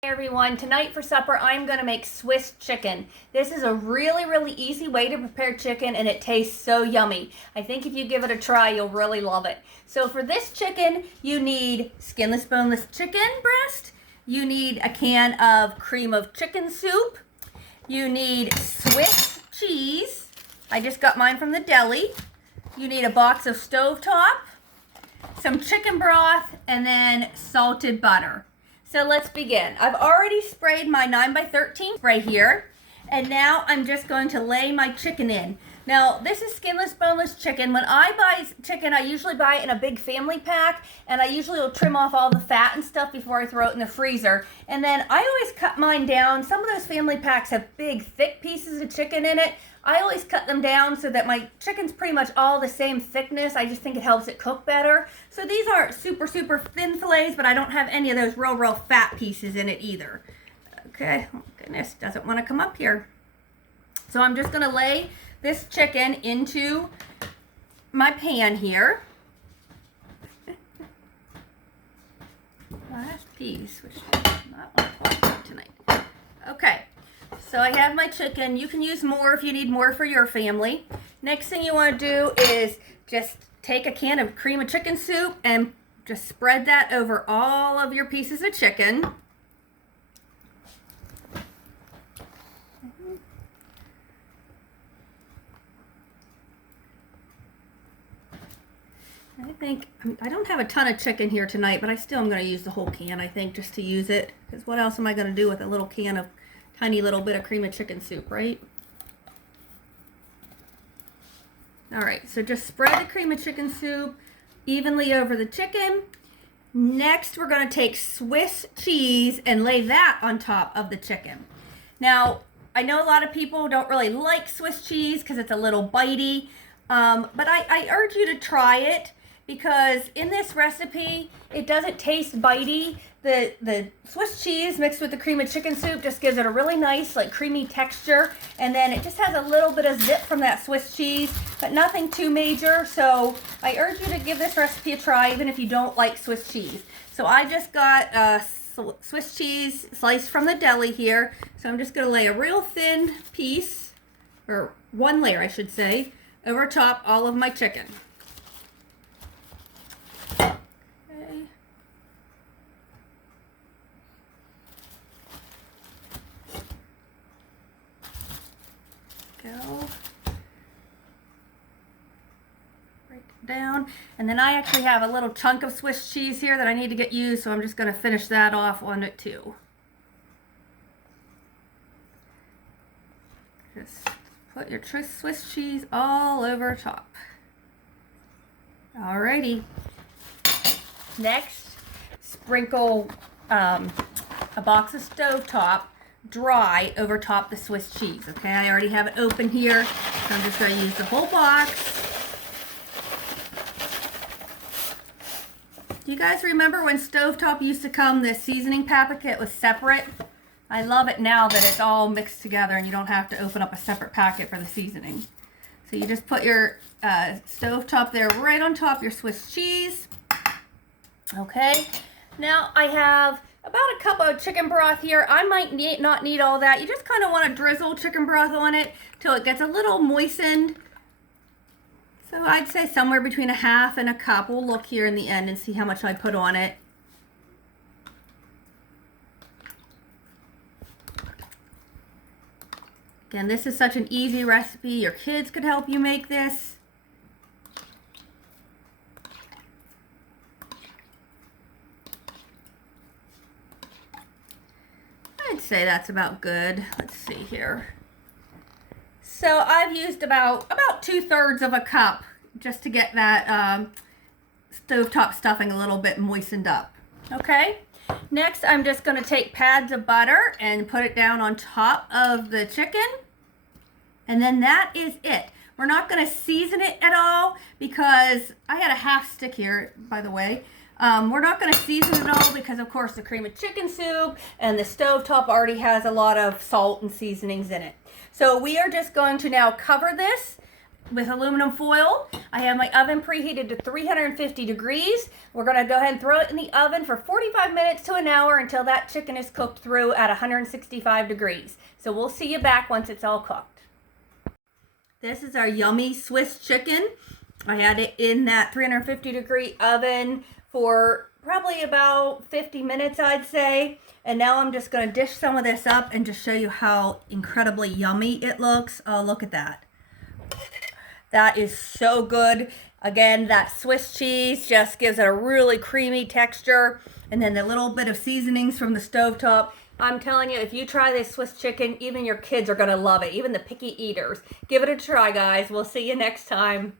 Hey everyone, tonight for supper I'm going to make Swiss chicken. This is a really easy way to prepare chicken and it tastes so yummy. I think if you give it a try you'll really love it. So for this chicken you need skinless boneless chicken breast, you need a can of cream of chicken soup, you need Swiss cheese, I just got mine from the deli, you need a box of stovetop, some chicken broth, and then salted butter. So let's begin. I've already sprayed my 9x13 spray here, and now I'm just going to lay my chicken in. Now, this is skinless, boneless chicken. When I buy chicken, I usually buy it in a big family pack, and I usually will trim off all the fat and stuff before I throw it in the freezer. And then I always cut mine down. Some of those family packs have big, thick pieces of chicken in it. I always cut them down so that my chicken's pretty much all the same thickness. I just think it helps it cook better. So these aren't super thin fillets, but I don't have any of those real fat pieces in it either. Okay, oh goodness, doesn't want to come up here. So I'm just going to lay this chicken into my pan here. Last piece, which I not want to talk tonight. Okay. So I have my chicken. You can use more if you need more for your family. Next thing you want to do is just take a can of cream of chicken soup and just spread that over all of your pieces of chicken. I don't have a ton of chicken here tonight, but I still am going to use the whole can, I think, just to use it. Because what else am I going to do with a little can of tiny little bit of cream of chicken soup, right? All right, so just spread the cream of chicken soup evenly over the chicken. Next, we're going to take Swiss cheese and lay that on top of the chicken. Now, I know a lot of people don't really like Swiss cheese because it's a little bitey, but I urge you to try it because in this recipe, it doesn't taste bitey. The Swiss cheese mixed with the cream of chicken soup just gives it a really nice, like, creamy texture. And then it just has a little bit of zip from that Swiss cheese, but nothing too major. So I urge you to give this recipe a try, even if you don't like Swiss cheese. So I just got Swiss cheese sliced from the deli here. So I'm just going to lay a real thin piece, or one layer, I should say, over top all of my chicken. Break it down, and then I actually have a little chunk of Swiss cheese here that I need to get used, so I'm just going to finish that off on it too. Just put your Swiss cheese all over top. Alrighty. Next, sprinkle a box of stovetop dry over top the Swiss cheese. Okay, I already have it open here, so I'm just going to use the whole box. Do you guys remember when stovetop used to come, this seasoning packet was separate? I love it now that it's all mixed together and you don't have to open up a separate packet for the seasoning. So you just put your stovetop there right on top of your Swiss cheese. Okay, now I have about a cup of chicken broth here. I might not need all that. You just kind of want to drizzle chicken broth on it till it gets a little moistened. So I'd say somewhere between a half and a cup. We'll look here in the end and see how much I put on it. Again, this is such an easy recipe. Your kids could help you make this. I'd say that's about good. Let's see here. So I've used about 2/3 of a cup just to get that stovetop stuffing a little bit moistened up. Okay. Next, I'm just going to take pads of butter and put it down on top of the chicken. And then that is it. We're not going to season it at all because I had a half stick here, by the way. We're not going to season it all because, of course, the cream of chicken soup and the stovetop already has a lot of salt and seasonings in it. So we are just going to now cover this with aluminum foil. I have my oven preheated to 350 degrees. We're gonna go ahead and throw it in the oven for 45 minutes to an hour until that chicken is cooked through at 165 degrees. So we'll see you back once it's all cooked. This is our yummy Swiss chicken. I had it in that 350 degree oven for probably about 50 minutes, I'd say. And now I'm just gonna dish some of this up and just show you how incredibly yummy it looks. Oh, look at that. That is so good. Again, that Swiss cheese just gives it a really creamy texture. And then the little bit of seasonings from the stovetop. I'm telling you, if you try this Swiss chicken, even your kids are gonna love it, even the picky eaters. Give it a try, guys. We'll see you next time.